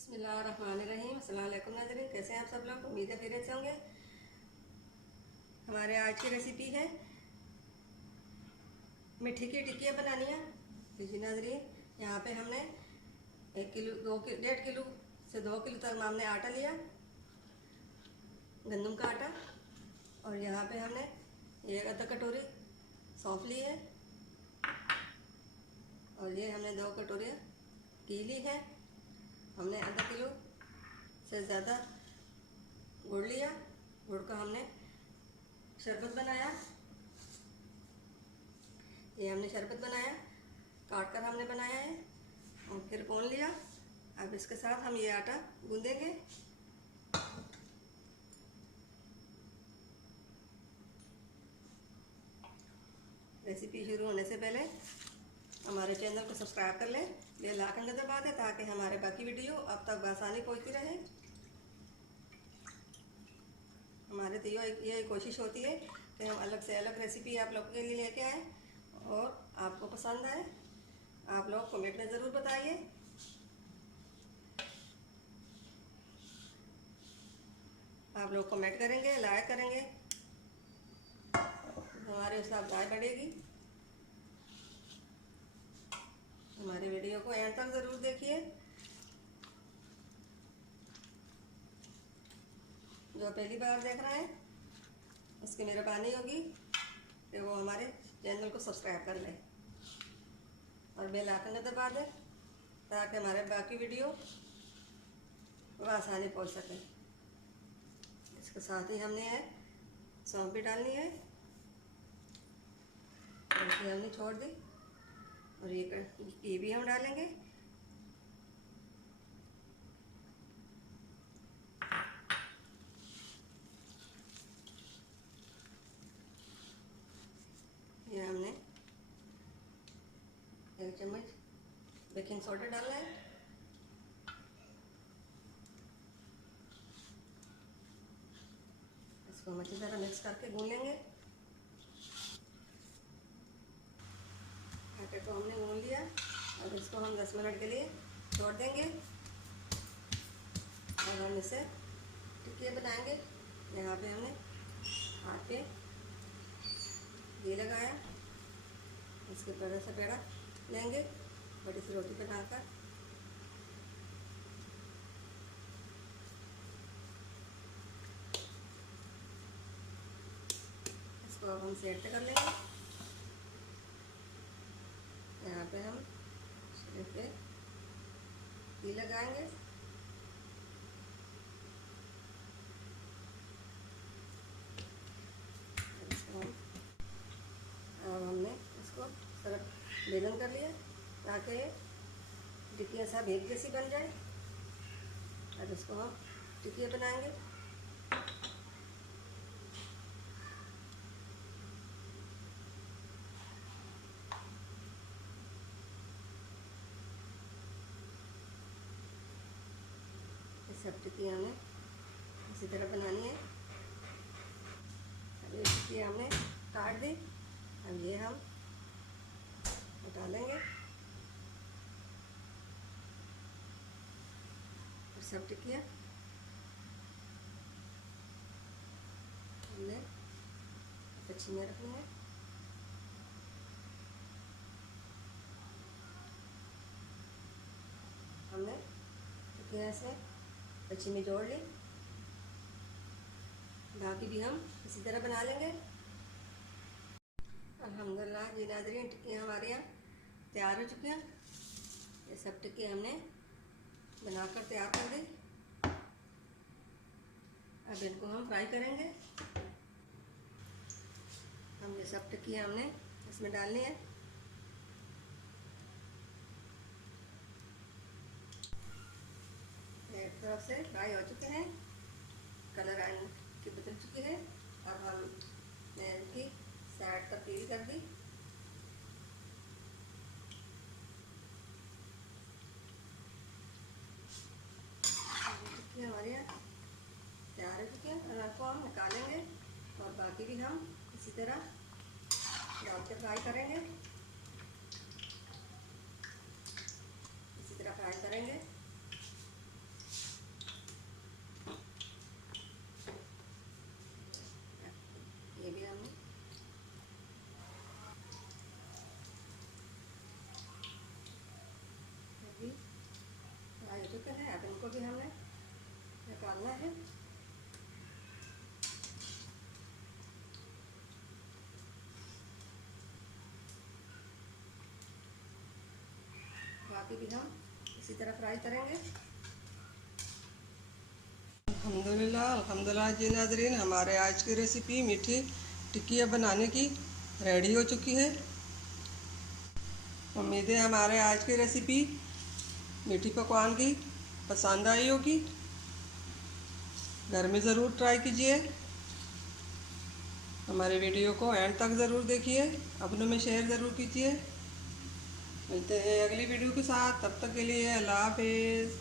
बिस्मिल्लाहिर्रहमानिर्रहीम। अस्सलाम वालेकुम नाज़रीन, कैसे हैं आप सब लोग। उम्मीद है खैरियत से होंगे। हमारे आज की रेसिपी है मिठी की टिक्कियाँ बनानी है। तो जी नाज़रीन, यहाँ पे हमने 1 किलो 1.5 किलो से 2 किलो तक हमने आटा लिया, गंदम का आटा। और यहाँ पे हमने 1 आधा कटोरी सौंफ ली है, और ये हमने 2 कटोरियाँ घी ली है। हमने आधा किलो से ज़्यादा गुड़ लिया, गुड़ का हमने शरबत बनाया। ये हमने शरबत बनाया, काट कर हमने बनाया है, और फिर कौन लिया। अब इसके साथ हम ये आटा गूंदेंगे। रेसिपी शुरू होने से पहले हमारे चैनल को सब्सक्राइब कर लें, बेल आइकन का दबा दें ताकि हमारे बाकी वीडियो अब तक आसानी पहुंचती रहे। हमारे तो ये कोशिश होती है कि हम अलग से अलग रेसिपी आप लोगों के लिए लेके आएँ और आपको पसंद आए। आप लोग कमेंट में ज़रूर बताइए। आप लोग कमेंट करेंगे, लाइक करेंगे, हमारे हिसाब से बढ़ेगी। हमारे वीडियो को एंड तक ज़रूर देखिए। जो पहली बार देख रहे हैं उसकी मेहरबानी होगी कि वो हमारे चैनल को सब्सक्राइब कर लें और बेल आइकन दबा दें ताकि हमारे बाकी वीडियो वो आसानी पहुंच सके। इसके साथ ही हमने सौंफ भी डालनी है, और इसे हमने छोड़ दी। और ये भी हम डालेंगे। ये हमने 1 चम्मच बेकिंग सोडा डालना है। इसको हम अच्छी तरह मिक्स करके गूंद लेंगे। आटे को हमने गूंद लिया, अब इसको हम 10 मिनट के लिए छोड़ देंगे और हम इसे टिक्कियाँ बनाएंगे। यहाँ पे हमने हाथ पे घी लगाया, इसके बड़ा सा पेड़ा लेंगे, बड़ी सी रोटी बनाकर इसको अब हम सेट कर लेंगे। यहाँ पे हम सिरे पे घी लगाएंगे। अब हमने इसको सरक बेलन कर लिया ताकि टिक्कियाँ सब एक जैसी बन जाए। अब इसको हम टिक्कियाँ बनाएंगे। ये सब टिक्कियाँ हमें इसी तरह बनानी है। अब ये टिक्कियाँ हमने काट दी, अब ये हम उठा लेंगे और सब टिक्कियाँ हमने कच्ची में रखनी है। हमने टिक्कियाँ से कच्ची में जोड़ ली, बाकी भी हम इसी तरह बना लेंगे। अल्हम्दुलिल्लाह जी नाज़रीन, टिक्कियाँ हमारे यहाँ तैयार हो चुकी हैं। ये सब टिक्कियाँ हमने बनाकर तैयार कर दी। अब इनको हम फ्राई करेंगे। हम ये सब टिक्कियाँ हमने इसमें डालनी है। एक तरफ से फ्राई हो चुके हैं, कलर आने की बदल चुकी है। अब हमने इनकी साइड तब्दील कर दी। हमारे यहाँ तैयार हो चुके हैं, और इनको हम निकालेंगे और बाकी भी हम इसी तरह डाल के फ्राई करेंगे। इसी तरह फ्राई करेंगे। बाकी भी हम इसी तरह फ्राई करेंगे। अल्हम्दुलिल्लाह जी नाज़रीन, हमारे आज की रेसिपी मीठी टिक्की बनाने की रेडी हो चुकी है। उम्मीद है हमारे आज की रेसिपी मीठी पकवान की पसंद आई होगी। घर में ज़रूर ट्राई कीजिए। हमारे वीडियो को एंड तक ज़रूर देखिए, अपनों में शेयर ज़रूर कीजिए। मिलते हैं अगली वीडियो के साथ, तब तक के लिए अल्लाह हाफिज़।